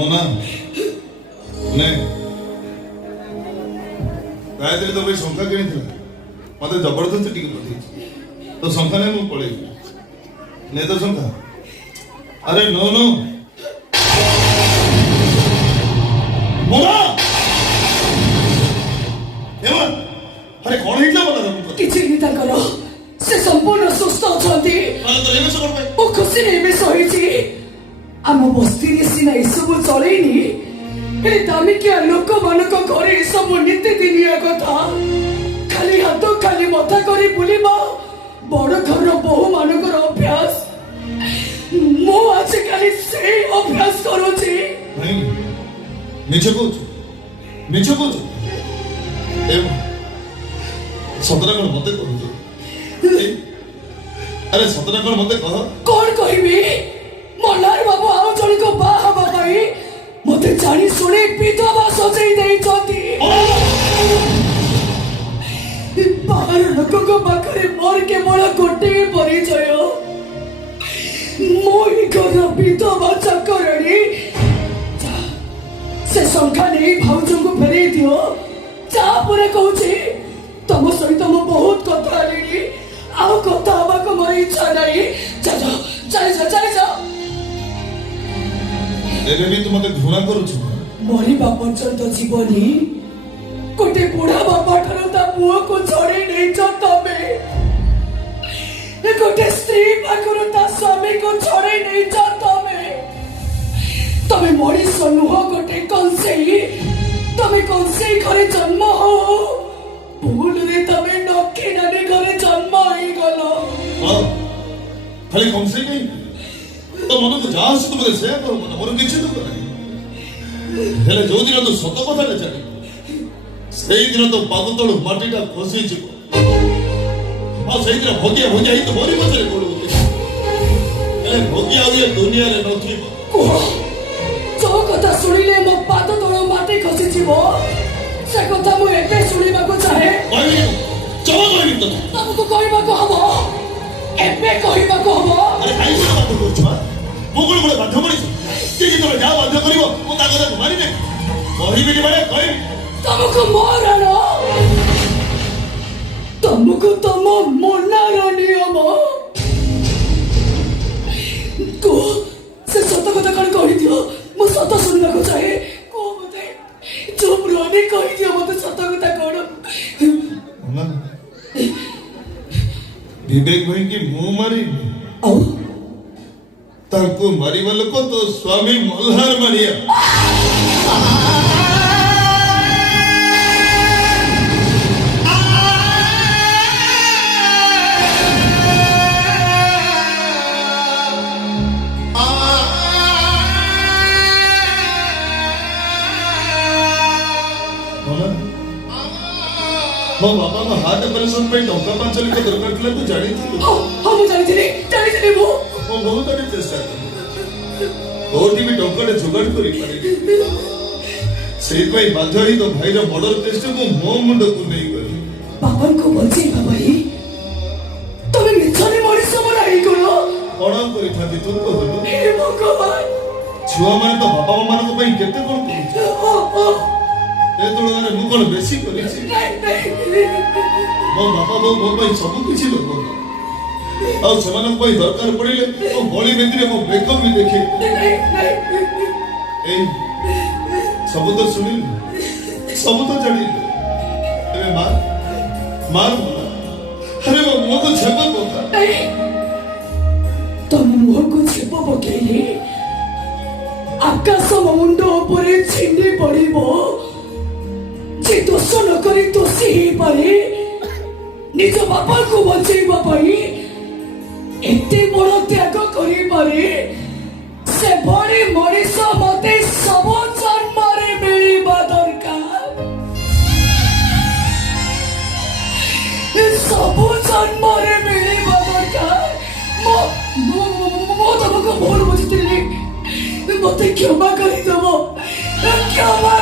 मोना ने गायत्री तो भाई शंका किणी मत जबरदस्त टी पठे तो शंका नहीं मुझे पड़े नहीं तो शंका अरे नो नो मोना अरे कौन है क्या बोला था किसी नहीं था करो से संपूर्ण सुस्त अछंती तो लेबे सब पे ओ खुशी नेबे सहिची आम बस्ती रे सिना इसबु चलेनी हे दामिकिया लोक मानक घरे सब नीति दिनिया कथा खाली हाथ खाली मथा करी बुलिबा बड़ घर बहु मानकर अभ्यास मो आज खाली से अभ्यास करूची नहीं नीचे कुछ सतरा कौन मत कह अरे सतरा कौन मत कह कौन कहबी मल्हार बाबू आउ जण को बा हबा भाई मते जानी सुनी विधवा सजई देई चंती बाहर लोक को पाखरे मोर के मोर गोटे परिचय मोई घर विधवा चकरणी से संख्या नहीं भाउजों को फेरे दियो जा पूरे कहूची तुम सहित मो बहुत कथा आनी आउ कथा हवा को मोर इच्छा नहीं चल जा एबे भी तू मते घृणा करूछ मरिबा पर्यंत जीवनी कोटे बुढ़ा बाबा ठारो ता पुओ को छोड़ी नहीं छ तबे कोटे स्त्री पाखरो ता स्वामी को छोड़ी नहीं छ तबे मनीष नुह गोटे कंसेई घरे जन्म हो भूल रे तबे नखे नानी घरे जन्म होई गलो खाली कंसेई नहीं तो मन को जा से तुम से करो मन मोर किछि तो नहीं हेले जो दिन तो सत कथा ले जानी सेई दिन तो पाद तळु माटीटा खसी जिवो आ सेई दिन भगिया ही तो मोरी मचले पडु हेले भगिया ये दुनिया रे नथिबो जो कथा सुनिले मो पाद तळु माटी खसी जिवो से कथा मु एके सुनिबा को चाहे कहबी तो तुमको कहबा को हबो एबे कहबा को हबो अरे काई से बात करू छ मुगुल बड़े बाध्य मरी के कि तोरे जा बाध्य करिवो मो ता कथा मारी नै कहबी नि बड़े कहबी तुमको मारनो तुमको तुम मोनारो नियम को से सत कथा कण कहि दियो मो सत सुनबा को चाहे को मते चुप रहने कहि दियो मते सत कथा कण विवेक भाई की मुंह मारी औ ताको मारिबा लोक तो स्वामी मल्हार मारिया मो बाबा को हार्ट ऑपरेशन पे टोका 5 लाख दरकार थिला तू जानि थी हम जानि मो मो बहुत बड़ी चेष्टा कोठी भी टोका जुगाड़ करी पारे सेई भाई बाध्य ही तो भाई रो मर्डर टेस्ट को मो मुंड को नहीं करी बाबन को बची भाई तमे मिछने मरिस मराई गलो कोण करी थाती तू को बोलो हे भगवान छुआ माने तो बाबा मान को पई केते कोन करी ए तुलना मु कोन बेसी करी छी मो बाबा मो पई सब किछि लोग आ सेमान पई दरकार पड़िले ओ बळी बेंद्रे मो बेकअप भी देखि ए सब तो सुनिल सब तो जानी ए मार अरे वो मुंह को छेप पका तुम मुंह को छेप पकेली आकाश मुंड ऊपर छिंडी पड़िबो जे दोष न करी दोषी ही पारे निज बापा को बचेबा पई एते बड़ त्याग करी पारे से बड़ी मनीष मते सब जन्म रे मिलिबा दरकार सब जन्म रे मिलिबा दरकार मो तुमको भूल बुझितली मते क्षमा करी दबो मते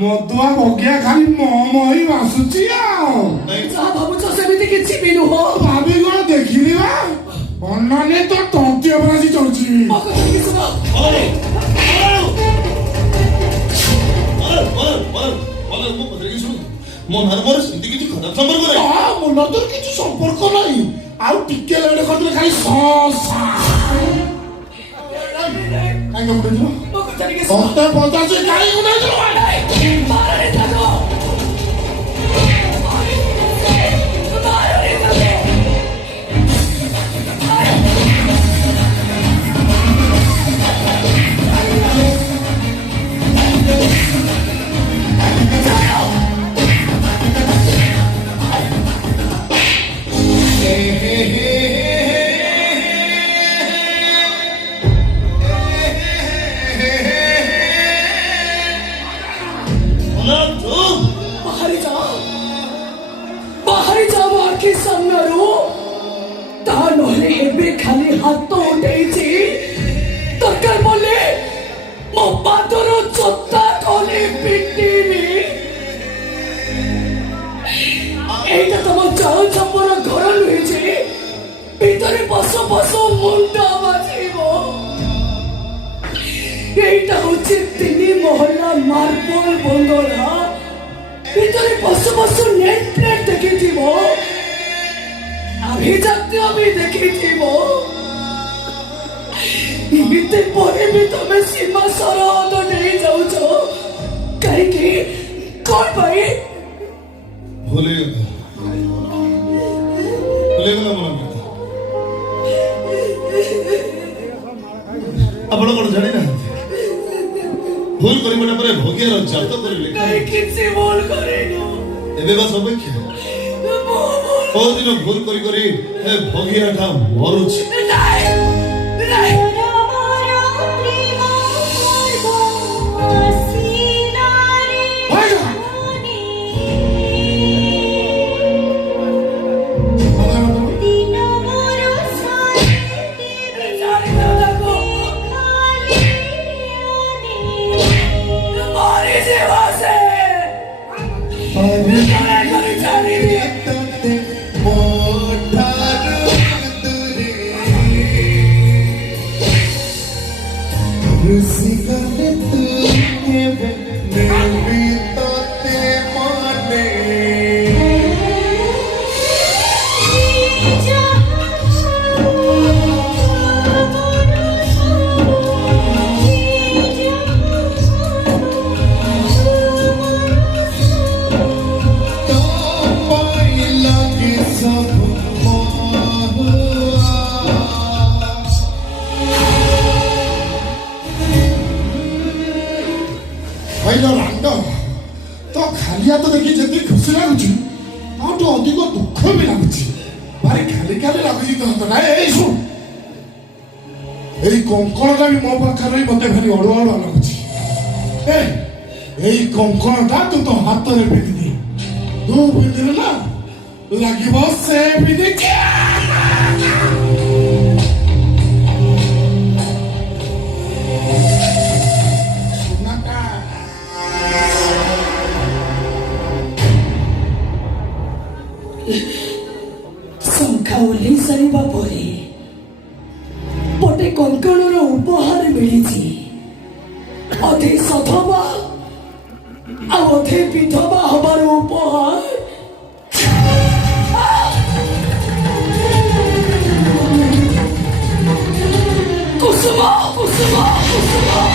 ମଦୁଆ ଭଗିଆ ଖାଲି ମଇ ବାସୁଛି ଆଉ ଯାହା ଭାବୁଛ ସେମିତି କିଛି ବି ନୁହଁ। ଭାବି କଣ ଦେଖିଲି ବା ଅନାନେ ତ ତଣ୍ଟି ଉପରେ ଆସି ଚଢୁଛି ମୋ କଥା ଟିକେ ଶୁଣ। ମୋ ନାର ମୋର ସେମିତି କିଛି ଖରାପ ସମ୍ପର୍କ ନାହିଁ। ମୁଣ୍ଡ ତୋର କିଛି ସମ୍ପର୍କ ନାହିଁ ଆଉ ଟିକେ ଲେଟ୍ କରିଦେଲେ ଖାଲି କାହିଁକି ଉଠେଇଥିଲ ମୋ କଥା ଟିକେ ଶୁଣ। ତତେ ପଚାରୁଛି କାହିଁକି ଉଠେଇଥିଲ ମାରରେ ଥାକ। ମାରରେ ଥାକ। ବାହାରି ଯାଅ ମୋ ଆଖି ସାମ୍ନାରୁ। ତା ନହେଲେ ଏବେ ଖାଲି ହାତ ଉଠେଇଛି ଦରକାର ପଡ଼ିଲେ ମୋ ପାଦର ଜୋତା ଖୋଲି ପିଟିବି। এইটা তোমার চাল চাপর ঘর রয়েছে ভিতরে পশু পশু মুন্ড বাজিব। এইটা হচ্ছে তিনি মহল্লা মার্বল বঙ্গলা ভিতরে পশু পশু নেট প্লেট দেখেছিব আভিজাত্য আমি দেখেছিব। এমনিতে পরে ବି ତମେ ସୀମା ସରହଦ ନେଇ ଯାଉଛ କାହିଁକି କଣ ପାଇଁ? ଭୁଲିଗଲା ମୋର କଥା। ଆପଣ କଣ ଜାଣିନାହାନ୍ତି ଭୁଲ କରିବାଟା ପରେ ଭୋଗିଆର ଜାତ କରି ଲେଖା କାହିଁ କିଛି ଭୁଲ କରିନୁ। ଏବେ ବାସ ଅପେକ୍ଷା କୋଉଦିନ ଭୁଲ କରି କରି ଏ ଭୋଗିଆଟା ମରୁଛି। ନାଇଁ ନାଇଁ ରାଣ୍ଡ ତ ଖାଲି ହାତ ଦେଖି ଯେତିକି ଖୁସି ଲାଗୁଛି ଆଉ ଟିକେ ଅଧିକ ଦୁଃଖ ବି ଲାଗୁଛି। ଭାରି ଖାଲି ଖାଲି ଲାଗୁଛି ତ ହାତ ନାଇଁ। ଏଇ ଶୁଣ ଏଇ କଙ୍କଣଟା ବି ମୋ ପାଖରେ ମତେ ଭାରି ଅଡୁଆ ଅଡୁଆ ଲାଗୁଛି। ଏଇ କଙ୍କଣଟା ତୁ ତୋ ହାତରେ ପିନ୍ଧିଦେ। ତୁ ପିନ୍ଧିଲେ ନା ଲାଗିବ ସେ ପିନ୍ଧିକି ଶଙ୍ଖା ଓହ୍ଲେଇ ସାରିବା ପରେ ଗୋଟେ କଙ୍କଣର ଉପହାର ମିଳିଛି। ଅଧେ ସଧବା ଆଉ ଅଧେ ବିଧବା ହବାର ଉପହାର। କୁସୁମ କୁସୁମ କୁସୁମ